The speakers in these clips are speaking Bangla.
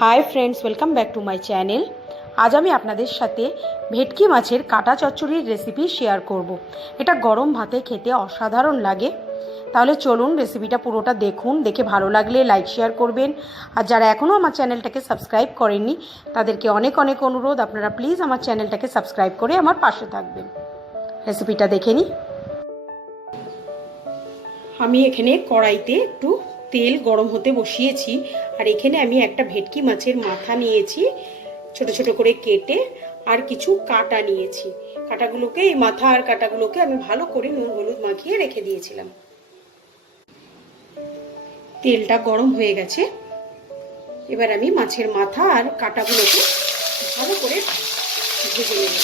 Hi friends, welcome back to my channel. आज আমি আপনাদের সাথে ভেটকি মাছের কাটা চচ্চড়ির রেসিপি শেয়ার করব। এটা গরম ভাতে খেতে অসাধারণ লাগে। তাহলে চলুন রেসিপিটা পুরোটা দেখুন। দেখে ভালো লাগলে লাইক শেয়ার করবেন। আর যারা এখনও আমার চ্যানেলটাকে সাবস্ক্রাইব করেননি তাদেরকে অনেক অনেক অনুরোধ, আপনারা প্লিজ আমার চ্যানেলটাকে সাবস্ক্রাইব করে আমার পাশে থাকবেন। রেসিপিটা দেখে নিই। আমি এখানে কড়াইতে একটু তেল গরম হতে বসিয়েছি। আর এখানে আমি একটা ভেটকি মাছের মাথা নিয়েছি ছোট ছোট করে কেটে, আর কিছু কাটা নিয়েছি। কাটাগুলোকে, এই মাথা আর কাটাগুলোকে আমি ভালো করে নুন হলুদ মাখিয়ে রেখে দিয়েছিলাম। তেলটা গরম হয়ে গেছে। এবার আমি মাছের মাথা আর কাটাগুলোকে ভালো করে ভেজে নেব।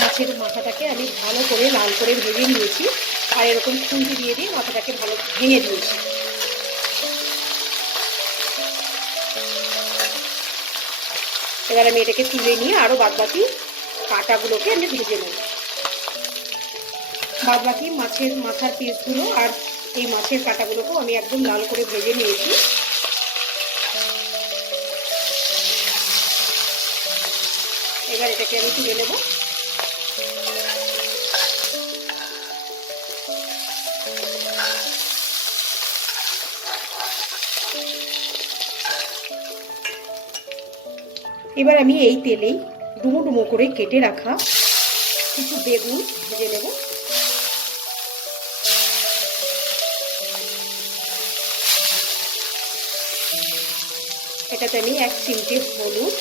মাছের মাথাটাকে আমি ভালো করে লাল করে ভেজে নিয়েছি, আর এরকম খুন্তি দিয়ে দিয়ে মাথাটাকে ভালো ভেঙে দিয়েছি। এবার আমি এটাকে তুলে নিয়ে আরও বাদবাকি কাটাগুলোকে আমি ভেজে নেব। বাদবাকি মাছের মাথার পিসগুলো আর এই মাছের কাটাগুলোকেও আমি একদম লাল করে ভেজে নিয়েছি। এবার এটাকে আমি তুলে নেব। এবার আমি এই তেলেই ডুমো ডুমো করে কেটে রাখা কিছু বেগুন ভেজে নেব। এটাতে আমি 1 চিমটে হলুদ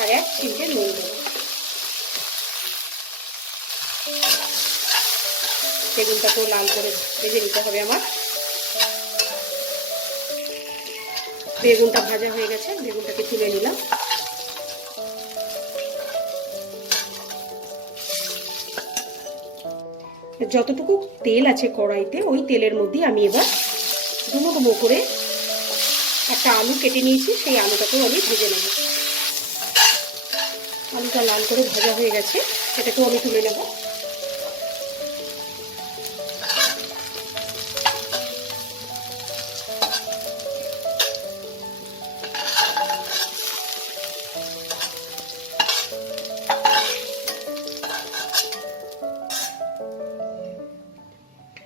আর 1 চিমটে নুন দেব। বেগুনটাকেও লাল করে ভেজে নিতে হবে আমার। বেগুনটা ভাজা হয়ে গেছে, বেগুনটাকে তুলে নিলাম। যতটুকু তেল আছে কড়াইতে, ওই তেলের মধ্যে আমি এবার ডুমো ডুমো করে একটা আলু কেটে নিয়েছি, সেই আলুটাকেও আমি ভেজে নেব। আলুটা লাল করে ভাজা হয়ে গেছে, এটাকেও আমি তুলে নেব।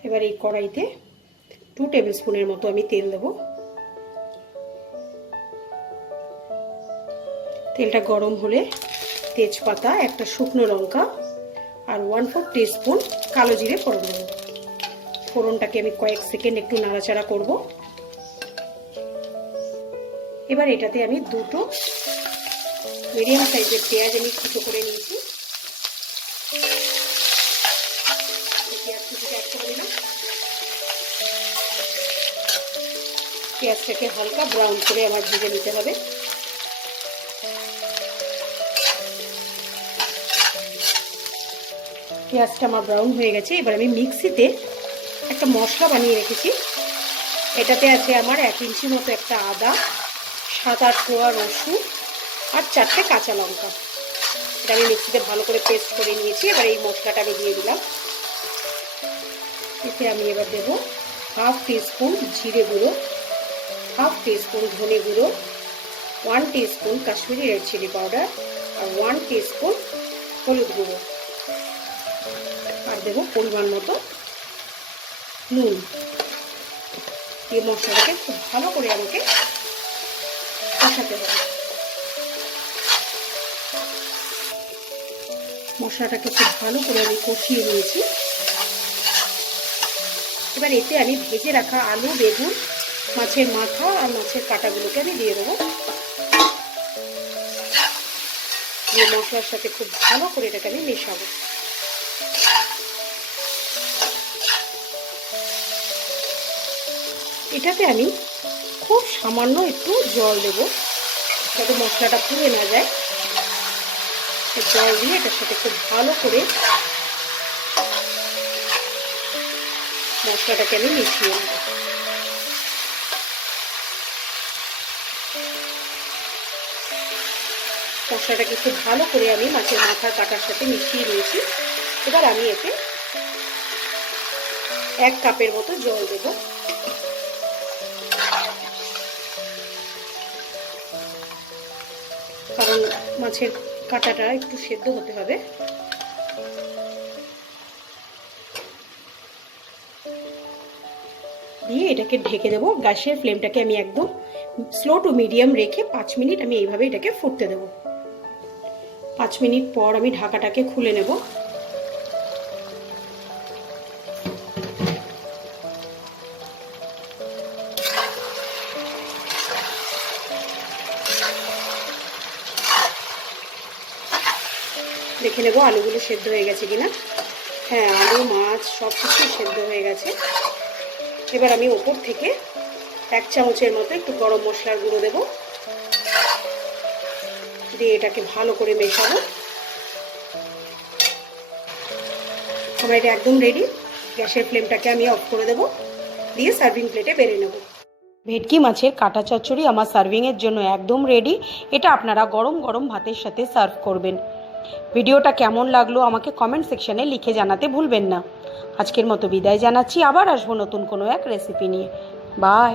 এবার এই কড়াইতে 2 টেবিল স্পুনের মতো আমি তেল দেব। তেলটা গরম হলে তেজপাতা, একটা শুকনো লঙ্কা আর 1/4 টিস্পুন কালো জিরে ফোড়ন দেব। ফোড়নটাকে আমি কয়েক সেকেন্ড একটু নাড়াচাড়া করব। এবার এটাতে আমি 2টো মিডিয়াম সাইজের পেঁয়াজ আমি কুচো করে নিয়েছি। পেঁয়াজটাকে হালকা ব্রাউন করে আমার ভেজে নিতে হবে। পেঁয়াজটা আমার ব্রাউন হয়ে গেছে। এবার আমি মিক্সিতে একটা মশলা বানিয়ে রেখেছি। এটাতে আছে আমার 1 ইঞ্চি মতো একটা আদা, 7-8 কোয়া রসুন আর 4টে কাঁচা লঙ্কা। এটা আমি মিক্সিতে ভালো করে পেস্ট করে নিয়েছি। এবার এই মশলাটা আমি দিয়ে দিলাম। এতে আমি এবার দেব 1/2 টিস্পুন জিরে গুঁড়ো, 1/2 টিস্পুন ধনে গুঁড়ো, 1 teaspoon Kashmiri red chilli powder আর 1 টিস্পুন হলুদ গুঁড়ো, আর দেব পরিমাণ মতো নুন। এই মশলাটাকে খুব ভালো করে আমাকে কষাতে হবে। মশলাটাকে খুব ভালো করে আমি কষিয়ে নিয়েছি। এবার এতে আমি ভেজে রাখা আলু, বেগুন, মাছের মাথা আর মাছের কাটাগুলোকে আমি দিয়ে দেবো। দিয়ে মশলার সাথে খুব ভালো করে এটাকে আমি মেশাবো। এটাতে আমি খুব সামান্য একটু জল দেব, যাতে মশলাটা পুড়ে না যায়। জল দিয়ে এটার সাথে খুব ভালো করে মশলাটাকে আমি মিশিয়ে নেব। মশলাটাকে খুব ভালো করে আমি মাছের মাথা কাটার সাথে মিশিয়ে নিয়েছি। এবার আমি এতে 1 কাপের মতো জল দেব। কারণ মাছের কাঁটাটা একটু সেদ্ধ হতে হবে। দিয়ে এটাকে ঢেকে দেবো। গ্যাসের ফ্লেমটাকে আমি একদম স্লো টু মিডিয়াম রেখে 5 মিনিট আমি এইভাবে এটাকে ফুটতে দেবো। 5 মিনিট পর আমি ঢাকাটাকে খুলে নেব। দেখে নেব আলুগুলো সেদ্ধ হয়ে গেছে কিনা। হ্যাঁ, আলু মাছ সব কিছু সেদ্ধ হয়ে গেছে। এবার আমি ওপর থেকে 1 চামচের মতো একটু গরম মশলার গুঁড়ো দেব, দিয়ে এটাকে ভালো করে মেশাবো। আমার এটা একদম রেডি। গ্যাসের ফ্লেমটাকে আমি অফ করে দেব, দিয়ে সার্ভিং প্লেটে বেড়ে নেব। ভেটকি মাছের কাঁটা চচ্চড়ি আমার সার্ভিংয়ের জন্য একদম রেডি। এটা আপনারা গরম গরম ভাতের সাথে সার্ভ করবেন। ভিডিওটা কেমন লাগলো আমাকে কমেন্ট সেকশনে লিখে জানাতে ভুলবেন না। আজকের মতো বিদায় জানাচ্ছি, আবার আসবো নতুন কোনো এক রেসিপি নিয়ে। বাই।